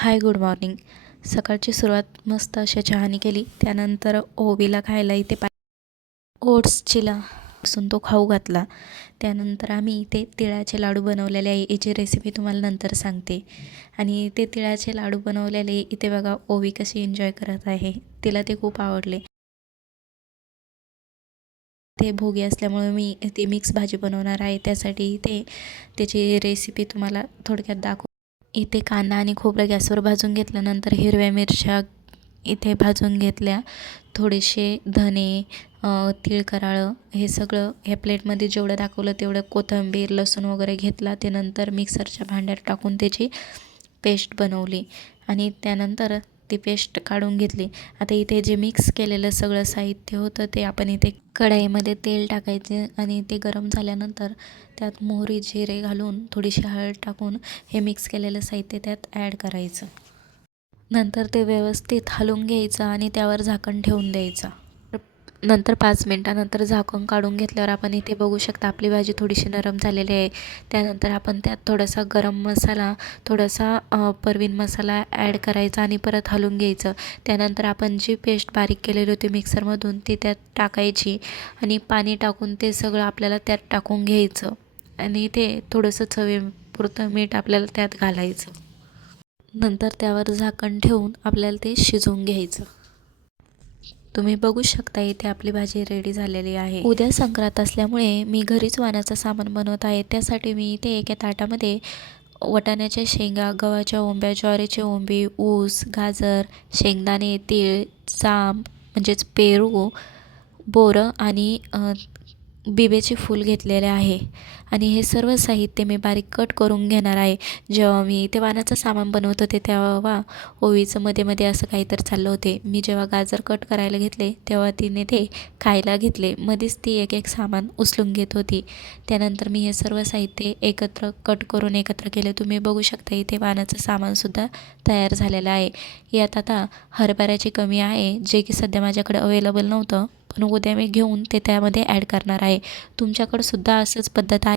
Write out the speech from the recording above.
हाय, good morning. सकाळची सुरुवात मस्त अशा चहाने केली. त्यानंतर ओवीला खायला इथे ओट्स चिला पासून तो खाऊ घातला. त्यानंतर आम्ही इथे तिळाचे लाडू बनवलेले आहे. याची रेसिपी तुम्हाला नंतर सांगते. आणि ते तिळाचे लाडू बनवलेले इथे बघा, ओवी कशी एन्जॉय करत आहे. तिला ते खूप आवडले. ते भोगी असल्यामुळे मी ती मिक्स भाजी बनवणार आहे. त्यासाठी त्याची रेसिपी तुम्हाला थोडक्यात इथे कांदा आणि खोबरं गॅसवर भाजून घेतल्यानंतर हिरव्या मिरच्या इथे भाजून घेतल्या. थोडेसे धने, तीळ कराळं हे सगळं ह्या प्लेटमध्ये जेवढं दाखवलं तेवढं, कोथिंबीर, लसूण वगैरे घेतला. ते नंतर मिक्सरच्या भांड्यात टाकून त्याची पेस्ट बनवली आणि त्यानंतर ती पेस्ट काढून घेतली. आता इथे जे मिक्स केलेलं सगळं साहित्य होतं ते आपण इथे कढईमध्ये तेल टाकायचे आणि ते गरम झाल्यानंतर त्यात मोहरी, जिरे घालून थोडीशी हळद टाकून हे मिक्स केलेलं साहित्य त्यात ॲड करायचं. नंतर ते व्यवस्थित हलवून घ्यायचं आणि त्यावर झाकण ठेवून द्यायचं. नंतर 5 मिनटानंतर झाकण काढून घेतल्यावर आपण इथे बघू शकता आपली भाजी थोडीशी नरम झालेली आहे. त्यानंतर आपण त्यात थोडासा गरम मसाला, थोडासा परवीन मसाला ॲड करायचा आणि परत हलवून घ्यायचं. त्यानंतर आपण जी पेस्ट बारीक केलेली होती मिक्सरमधून ती त्यात टाकायची आणि पाणी टाकून ते सगळं आपल्याला त्यात टाकून घ्यायचं आणि ते थोडंसं चवीपुरतं मीठ आपल्याला त्यात घालायचं. नंतर त्यावर झाकण ठेवून आपल्याला ते शिजवून घ्यायचं. तुम्ही बघू शकता इथे आपली भाजी रेडी झालेली आहे. उद्या संक्रांत असल्यामुळे मी घरीच वाणाचं सामान बनवत आहे. त्यासाठी मी इथे एका ताटामध्ये वाटाण्याच्या शेंगा, गव्हाच्या ओंब्या, ज्वारीची ओंबी, ऊस, गाजर, शेंगदाणे, तीळ, जांब म्हणजेच पेरू, बोरं आणि बिब्याचे फूल घेतलेले आहे. आणि हे सर्व साहित्य मी बारीक कट करून घेणार आहे. जेव्हा मी ते वाणाचं सामान बनवत होते तेव्हा ओवीचं मध्ये असं काहीतरी चाललं होते. मी जेव्हा गाजर कट करायला घेतले तेव्हा तिने ते खायला घेतले. मध्येच ती एक सामान उचलून घेत होती. त्यानंतर मी हे सर्व साहित्य एकत्र कट करून एकत्र केले. तुम्ही बघू शकता इथे वाणाचं सामानसुद्धा तयार झालेलं आहे. यात आता हरभऱ्याची कमी आहे, जे की सध्या माझ्याकडे अवेलेबल नव्हतं, पण उद्या मी घेऊन ते त्यामध्ये ॲड करणार आहे. तुमच्याकडं सुद्धा असंच पद्धत आहे.